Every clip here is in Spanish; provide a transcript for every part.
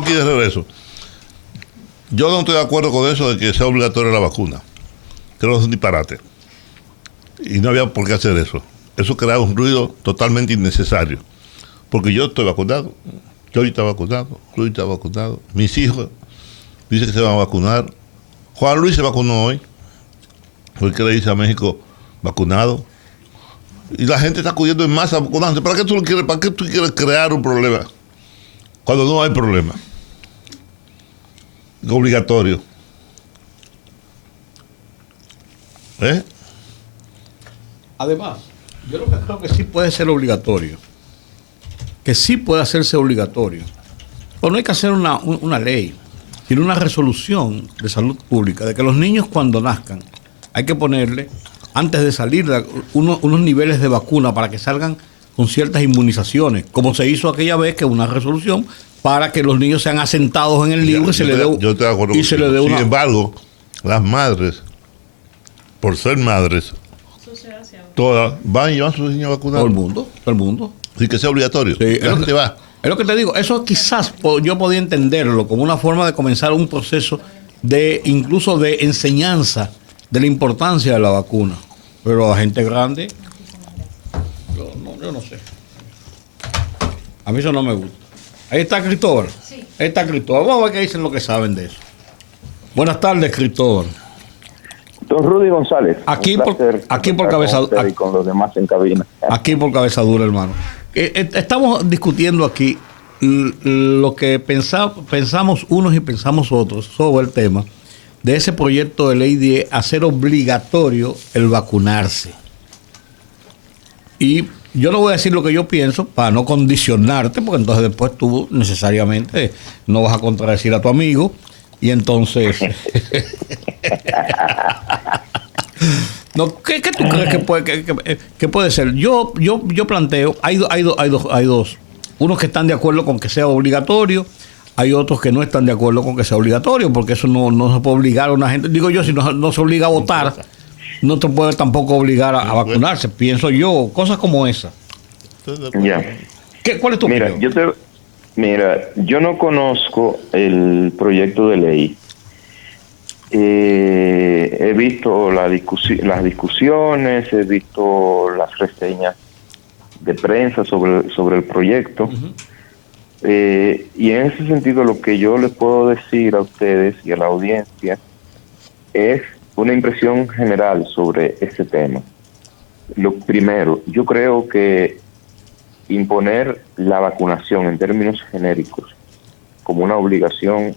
Aquí de regreso. Yo no estoy de acuerdo con eso de que sea obligatoria la vacuna. Creo que es un disparate. Y no había por qué hacer eso. Eso crea un ruido totalmente innecesario. Porque yo estoy vacunado. Yo está vacunado. Luis está vacunado. Mis hijos dicen que se van a vacunar. Juan Luis se vacunó hoy. Fue el que le dice a México vacunado. Y la gente está acudiendo en masa a vacunarse. ¿Para qué tú quieres crear un problema cuando no hay problema? Obligatorio. Además, yo lo que creo que sí puede ser obligatorio, que sí puede hacerse obligatorio, pero no hay que hacer una ley, sino una resolución de salud pública, de que los niños cuando nazcan hay que ponerle, antes de salir, unos niveles de vacuna para que salgan con ciertas inmunizaciones, como se hizo aquella vez, que una resolución para que los niños sean asentados en el libro y se le dé Sin embargo, las madres, por ser madres, todas van y llevan a sus niños vacunados. Todo el mundo. Sin que sea obligatorio. Sí, la gente va. Es lo que te digo, eso quizás yo podía entenderlo como una forma de comenzar un proceso de incluso de enseñanza de la importancia de la vacuna. Pero a gente grande, yo no sé. A mí eso no me gusta. Ahí está Cristóbal. Sí. Ahí está Cristóbal. Vamos a ver qué dicen los que saben de eso. Buenas tardes, Cristóbal. Don Rudy González. Aquí por cabezadura. Y con los demás en cabina. Aquí por cabezadura, hermano. Estamos discutiendo aquí lo que pensamos unos y pensamos otros sobre el tema de ese proyecto de ley de hacer obligatorio el vacunarse. Y yo no voy a decir lo que yo pienso para no condicionarte, porque entonces después tú necesariamente no vas a contradecir a tu amigo y entonces... No, ¿qué tú crees que puede ser? Yo planteo, hay dos. Unos que están de acuerdo con que sea obligatorio, hay otros que no están de acuerdo con que sea obligatorio, porque eso no se puede obligar a una gente. Digo yo, si no se obliga a votar, no te puede tampoco obligar a vacunarse, pienso yo, cosas como esa. Ya. ¿Cuál es tu opinión? Yo no conozco el proyecto de ley. He visto las discusiones, he visto las reseñas de prensa sobre el proyecto. Uh-huh. Y en ese sentido lo que yo les puedo decir a ustedes y a la audiencia es una impresión general sobre ese tema. Lo primero, yo creo que imponer la vacunación en términos genéricos como una obligación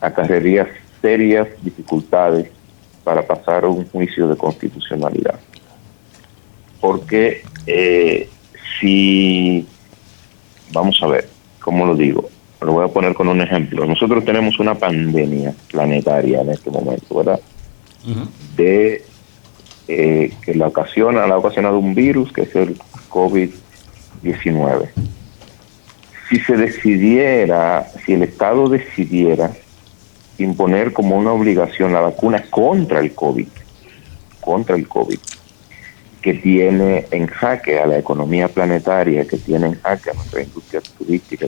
acarrearía serias dificultades para pasar a un juicio de constitucionalidad. Porque si, vamos a ver, ¿cómo lo digo? Lo voy a poner con un ejemplo.Nosotros tenemos una pandemia planetaria en este momento, ¿verdad? Uh-huh. Que la ha ocasionado un virus que es el COVID-19. Si el Estado decidiera imponer como una obligación la vacuna contra el COVID, que tiene en jaque a la economía planetaria, que tiene en jaque a nuestra industria turística,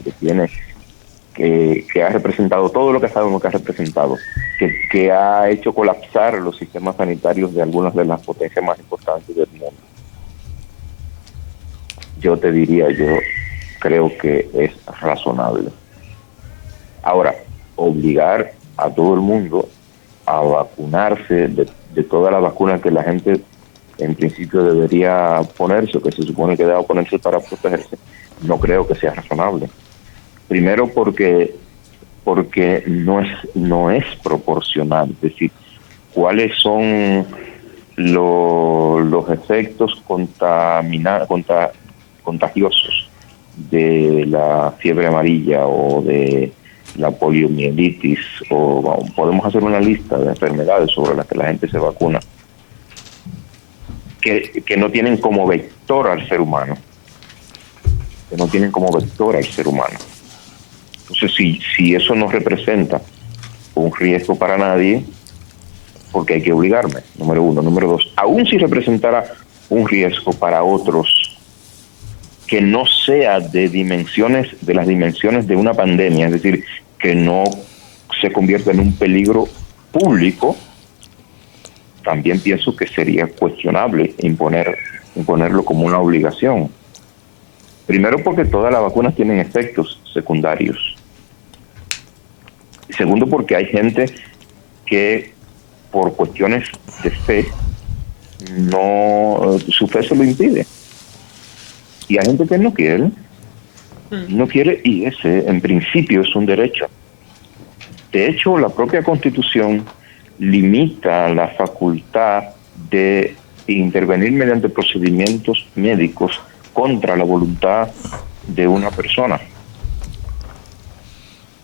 que ha representado todo lo que sabemos que ha representado, que ha hecho colapsar los sistemas sanitarios de algunas de las potencias más importantes del mundo. Yo creo que es razonable. Ahora, obligar a todo el mundo a vacunarse de todas las vacunas que la gente en principio debería ponerse, o que se supone que debe ponerse para protegerse, no creo que sea razonable. Primero porque no es proporcional, es decir, cuáles son los efectos contagiosos de la fiebre amarilla o de la poliomielitis, o podemos hacer una lista de enfermedades sobre las que la gente se vacuna que no tienen como vector al ser humano. Entonces, si eso no representa un riesgo para nadie, porque hay que obligarme, número uno. Número dos, aún si representara un riesgo para otros que no sea de las dimensiones de una pandemia, es decir, que no se convierta en un peligro público, también pienso que sería cuestionable imponerlo como una obligación. Primero, porque todas las vacunas tienen efectos secundarios. Segundo, porque hay gente que por cuestiones de fe, su fe se lo impide. Y hay gente que no quiere y ese en principio es un derecho. De hecho, la propia Constitución limita la facultad de intervenir mediante procedimientos médicos contra la voluntad de una persona.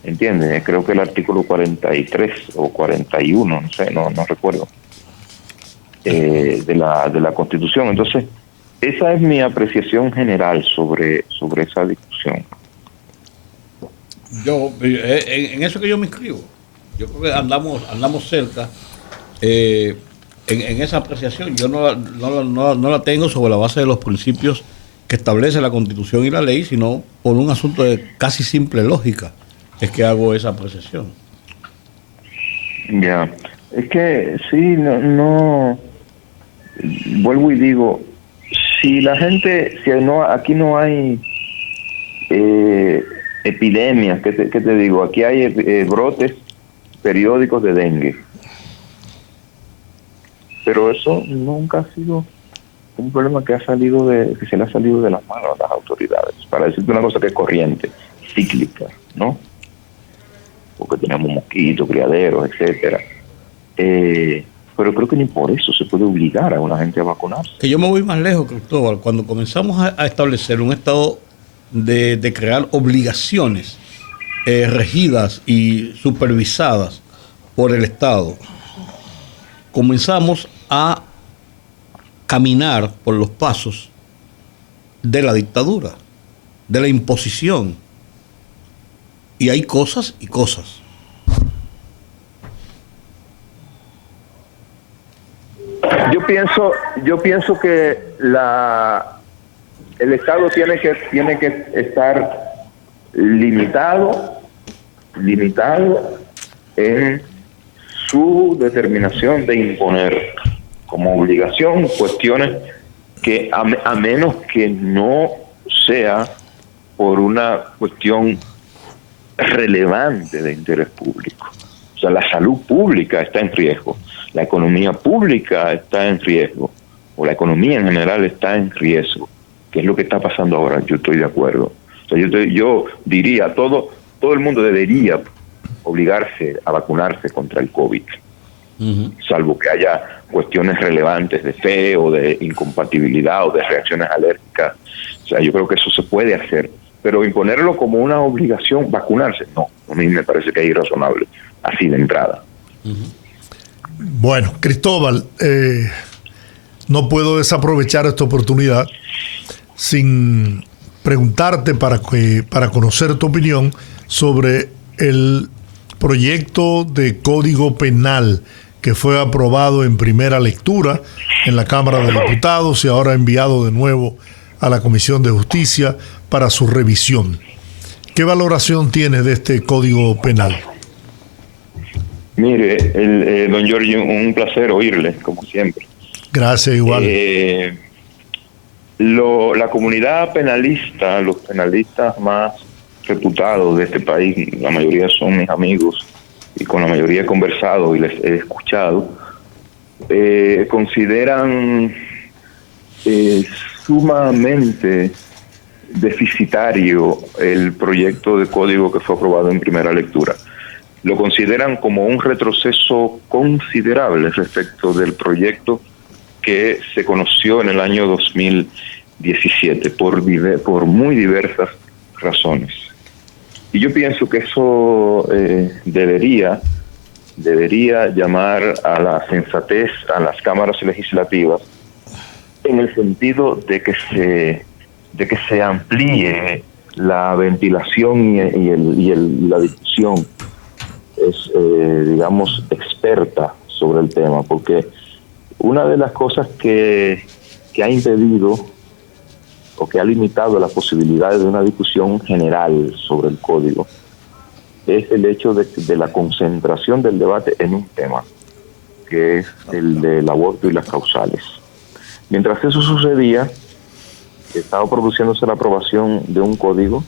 ¿Entiendes? Creo que el artículo 43 o 41, no sé, no recuerdo, de la Constitución. Entonces, esa es mi apreciación general sobre esa discusión. Yo, en eso que yo me inscribo, yo creo que andamos cerca en esa apreciación. Yo no la tengo sobre la base de los principios que establece la Constitución y la ley, sino por un asunto de casi simple lógica es que hago esa apreciación. Ya, es que sí, no vuelvo y digo, si la gente, aquí no hay epidemias, ¿qué te digo? Aquí hay brotes periódicos de dengue, pero eso nunca ha sido un problema que se le ha salido de las manos a las autoridades, para decirte una cosa que es corriente, cíclica, ¿no? Porque tenemos mosquitos, criaderos, etcétera. Pero creo que ni por eso se puede obligar a una gente a vacunarse. Que yo me voy más lejos, Cristóbal. Cuando comenzamos a establecer un estado de crear obligaciones regidas y supervisadas por el Estado, comenzamos a caminar por los pasos de la dictadura, de la imposición. Y hay cosas y cosas. Yo pienso que el Estado tiene que estar limitado en su determinación de imponer como obligación cuestiones que a menos que no sea por una cuestión relevante de interés público. O sea, la salud pública está en riesgo, la economía pública está en riesgo, o la economía en general está en riesgo, que es lo que está pasando ahora. Yo estoy de acuerdo. O sea, yo diría, todo el mundo debería obligarse a vacunarse contra el COVID, salvo que haya cuestiones relevantes de fe o de incompatibilidad o de reacciones alérgicas. O sea, yo creo que eso se puede hacer, pero imponerlo como una obligación, vacunarse, no, a mí me parece que es irrazonable, así de entrada. Bueno, Cristóbal, no puedo desaprovechar esta oportunidad sin preguntarte para conocer tu opinión sobre el proyecto de Código Penal que fue aprobado en primera lectura en la Cámara de Diputados y ahora enviado de nuevo a la Comisión de Justicia para su revisión. ¿Qué valoración tienes de este Código Penal? Mire, don Giorgio, un placer oírle, como siempre. Gracias, igual. La comunidad penalista, los penalistas más reputados de este país, la mayoría son mis amigos, y con la mayoría he conversado y les he escuchado, consideran sumamente deficitario el proyecto de código que fue aprobado en primera lectura. Lo consideran como un retroceso considerable respecto del proyecto que se conoció en el año 2017 por muy diversas razones. Y yo pienso que eso debería llamar a la sensatez a las cámaras legislativas, en el sentido de que se amplíe la ventilación y la discusión digamos experta sobre el tema, porque una de las cosas que ha impedido o que ha limitado las posibilidades de una discusión general sobre el código es el hecho de la concentración del debate en un tema, que es el del aborto y las causales. Mientras eso sucedía, estaba produciéndose la aprobación de un código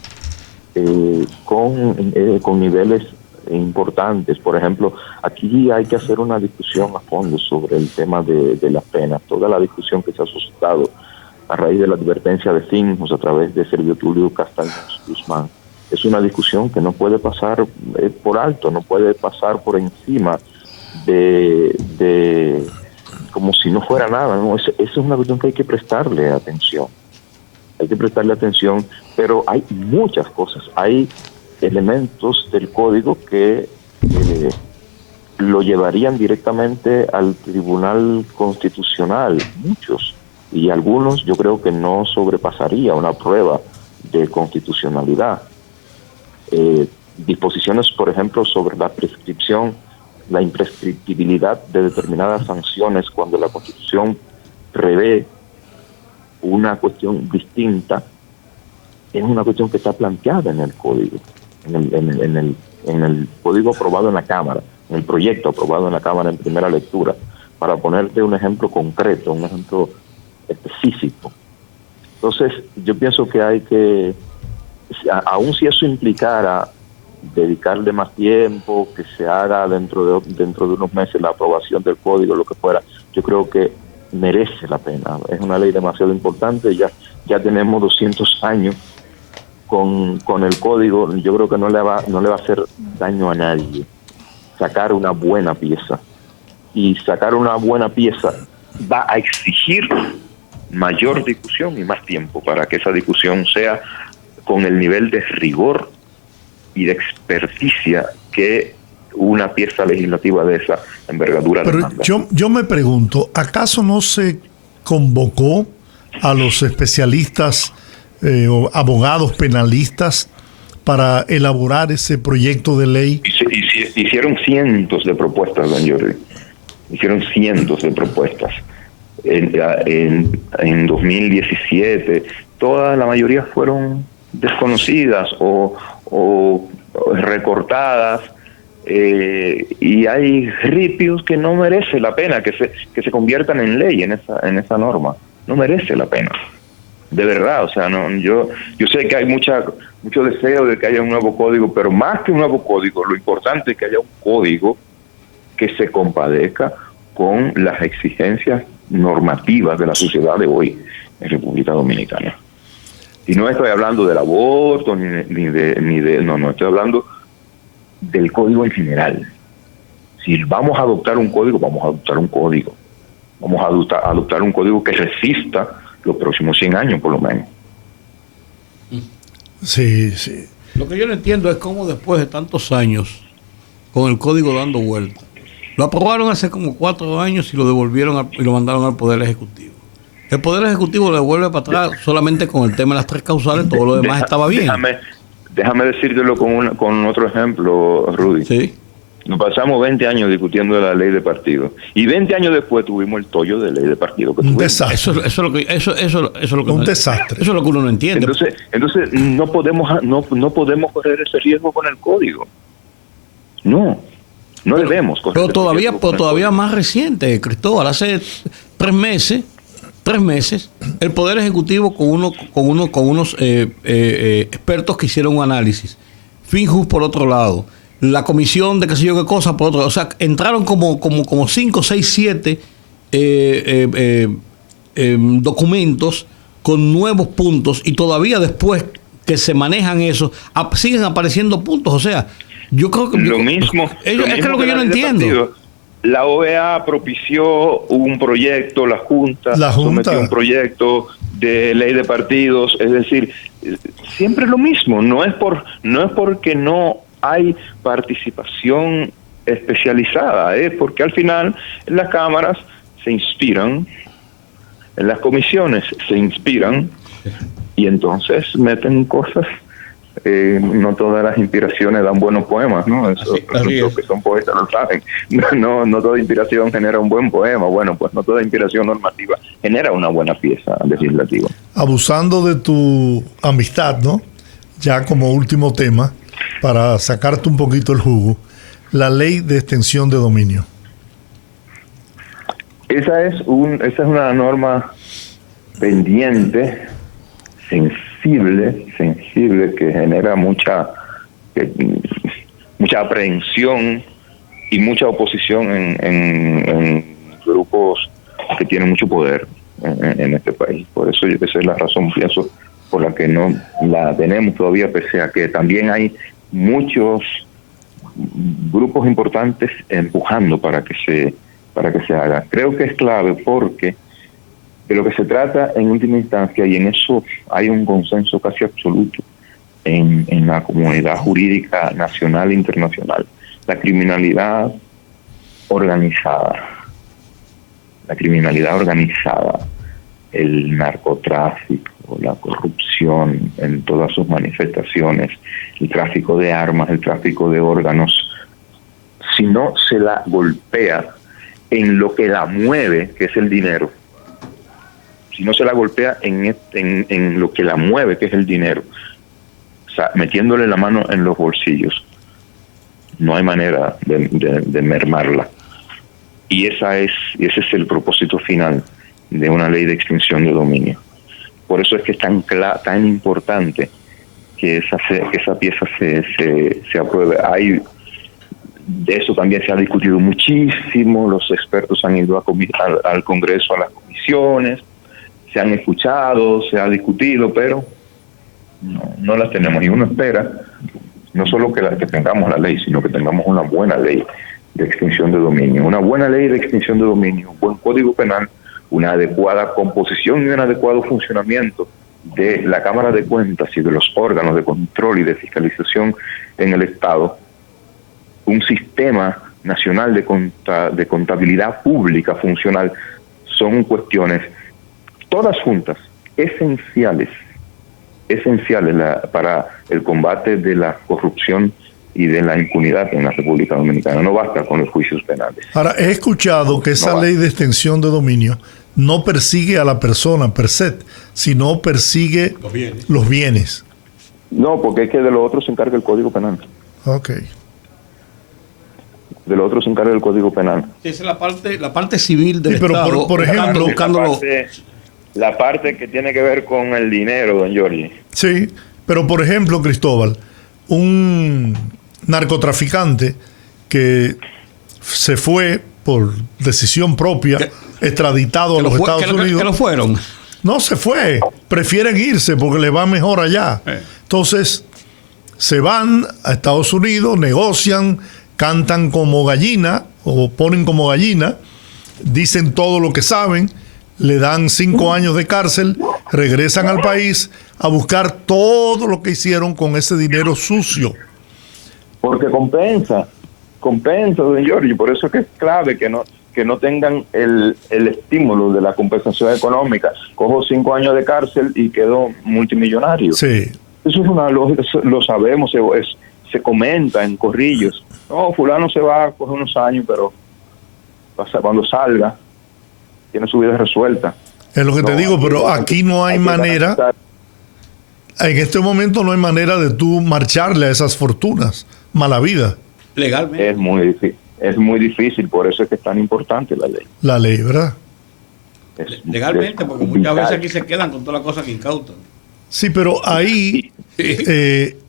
con niveles importantes. Por ejemplo, aquí hay que hacer una discusión a fondo sobre el tema de las penas. Toda la discusión que se ha suscitado a raíz de la advertencia de Finjos a través de Servio Tulio Castaños Guzmán es una discusión que no puede pasar por alto, no puede pasar por encima de como si no fuera nada, ¿no? Esa es una cuestión que hay que prestarle atención. Hay que prestarle atención, pero hay muchas cosas. Hay elementos del código que lo llevarían directamente al Tribunal Constitucional, muchos, y algunos yo creo que no sobrepasaría una prueba de constitucionalidad. Disposiciones, por ejemplo, sobre la prescripción, la imprescriptibilidad de determinadas sanciones cuando la Constitución prevé una cuestión distinta, es una cuestión que está planteada en el código, en el código aprobado en la Cámara, en el proyecto aprobado en la Cámara en primera lectura, para ponerte un ejemplo concreto, un ejemplo específico. Entonces, yo pienso que hay que, aun si eso implicara dedicarle más tiempo, que se haga dentro de unos meses la aprobación del código, lo que fuera, yo creo que merece la pena. Es una ley demasiado importante, ya tenemos 200 años con el código. Yo creo que no le va a hacer daño a nadie sacar una buena pieza, y sacar una buena pieza va a exigir mayor discusión y más tiempo para que esa discusión sea con el nivel de rigor y de experticia que una pieza legislativa de esa envergadura demanda. Pero yo me pregunto, ¿acaso no se convocó a los especialistas o abogados penalistas para elaborar ese proyecto de ley? Hicieron cientos de propuestas, don Jordi. Hicieron cientos de propuestas. En 2017, la mayoría fueron desconocidas o recortadas, y hay ripios que no merece la pena que se conviertan en ley en esa norma. No merece la pena, de verdad. O sea, no, yo sé que hay mucho deseo de que haya un nuevo código, pero más que un nuevo código, lo importante es que haya un código que se compadezca con las exigencias normativas de la sociedad de hoy en República Dominicana. Y no estoy hablando del aborto no estoy hablando del código en general. Si vamos a adoptar un código, vamos a adoptar un código. Vamos a adoptar un código que resista los próximos 100 años, por lo menos. Sí, sí. Lo que yo no entiendo es cómo después de tantos años, con el código dando vuelta, lo aprobaron hace como 4 años y lo devolvieron y lo mandaron al Poder Ejecutivo. El Poder Ejecutivo le vuelve para atrás solamente con el tema de las 3 causales, todo lo demás estaba bien. Déjame decírtelo con otro ejemplo, Rudy. Sí. Nos pasamos 20 años discutiendo de la ley de partidos. Y 20 años después tuvimos el tollo de ley de partidos. Un desastre. Eso es lo que un desastre. Eso es lo que uno no entiende. Entonces no podemos correr ese riesgo con el código. No debemos correr. Pero todavía más reciente, Cristóbal, hace 3 meses, el Poder Ejecutivo con unos expertos que hicieron un análisis. Finjus por otro lado, la comisión de qué sé yo qué cosa por otro lado. O sea, entraron como 5, 6, 7 documentos con nuevos puntos, y todavía después que se manejan esos, siguen apareciendo puntos. O sea, yo creo que lo mismo es que lo que yo no entiendo. La OEA propició un proyecto, la Junta sometió un proyecto de ley de partidos. Es decir, siempre lo mismo. No es porque no hay participación especializada, porque al final en las cámaras se inspiran, en las comisiones se inspiran, y entonces meten cosas. No todas las inspiraciones dan buenos poemas, ¿no? Eso los que son poetas lo saben. No toda inspiración genera un buen poema. Bueno, pues no toda inspiración normativa genera una buena pieza legislativa. Abusando de tu amistad, ¿no? Ya como último tema, para sacarte un poquito el jugo, la ley de extensión de dominio. Esa es una norma pendiente, sensible, que genera mucha aprehensión y mucha oposición en grupos que tienen mucho poder en este país. Por eso esa es la razón, pienso, por la que no la tenemos todavía, pese a que también hay muchos grupos importantes empujando para que se haga. Creo que es clave porque de lo que se trata en última instancia, y en eso hay un consenso casi absoluto en la comunidad jurídica nacional e internacional, la criminalidad organizada, el narcotráfico, la corrupción en todas sus manifestaciones, el tráfico de armas, el tráfico de órganos, si no se la golpea en lo que la mueve, que es el dinero, si no se la golpea en lo que la mueve, que es el dinero, o sea, metiéndole la mano en los bolsillos, no hay manera de mermarla. Y ese es el propósito final de una ley de extinción de dominio. Por eso es que es tan importante que esa pieza se apruebe. De eso también se ha discutido muchísimo, los expertos han ido al Congreso, a las comisiones, se han escuchado, se ha discutido, pero no las tenemos. Y uno espera no solo que tengamos la ley, sino que tengamos una buena ley de extinción de dominio. Una buena ley de extinción de dominio, un buen código penal, una adecuada composición y un adecuado funcionamiento de la Cámara de Cuentas y de los órganos de control y de fiscalización en el Estado, un sistema nacional de contabilidad pública funcional, son cuestiones, todas juntas, esenciales para el combate de la corrupción y de la impunidad en la República Dominicana. No basta con los juicios penales. Ahora, he escuchado que esa ley de extensión de dominio no persigue a la persona per se, sino persigue los bienes. No, porque es que de lo otro se encarga el Código Penal. Ok. De lo otro se encarga el Código Penal. Esa es la parte civil del pero Estado. por ejemplo, la parte que tiene que ver con el dinero, don Jorge. Sí, pero por ejemplo, Cristóbal, un narcotraficante que se fue por decisión propia, extraditado a los Estados Unidos. Que lo fueron. No se fue, prefieren irse porque les va mejor allá. Entonces, se van a Estados Unidos, negocian, cantan como gallina o ponen como gallina, dicen todo lo que saben, le dan 5 años de cárcel, regresan al país a buscar todo lo que hicieron con ese dinero sucio. Porque compensa, don Giorgio, por eso es que es clave que no tengan el estímulo de la compensación económica. Cojo 5 años de cárcel y quedo multimillonario. Sí. Eso es una lógica, lo sabemos, se comenta en corrillos. No, fulano se va a coger unos años, pero cuando salga, tiene su vida resuelta. Es lo que te digo, pero aquí no hay manera, en este momento no hay manera de tú marcharle a esas fortunas. Mala vida. Legalmente. Es muy difícil, por eso es que es tan importante la ley. La ley, ¿verdad? Legalmente, porque muchas veces aquí se quedan con todas las cosas que incautan. Sí, pero ahí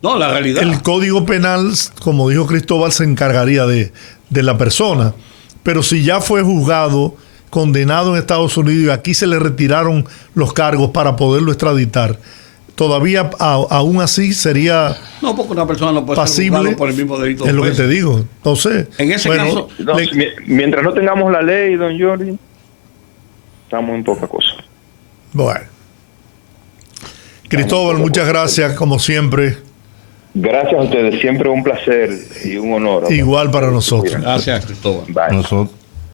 no, la realidad. El Código Penal, como dijo Cristóbal, se encargaría de la persona. Pero si ya fue juzgado, condenado en Estados Unidos y aquí se le retiraron los cargos para poderlo extraditar, todavía aún así sería no, porque una persona no puede pasible, ser juzgado por el mismo delito. Es lo que te digo. Entonces, en ese caso, mientras no tengamos la ley, don Jordi, estamos en poca cosa. Bueno. Cristóbal, muchas gracias, como siempre. Gracias a ustedes, siempre un placer y un honor. Igual para nosotros. Gracias, Cristóbal. Bye. Nosotros.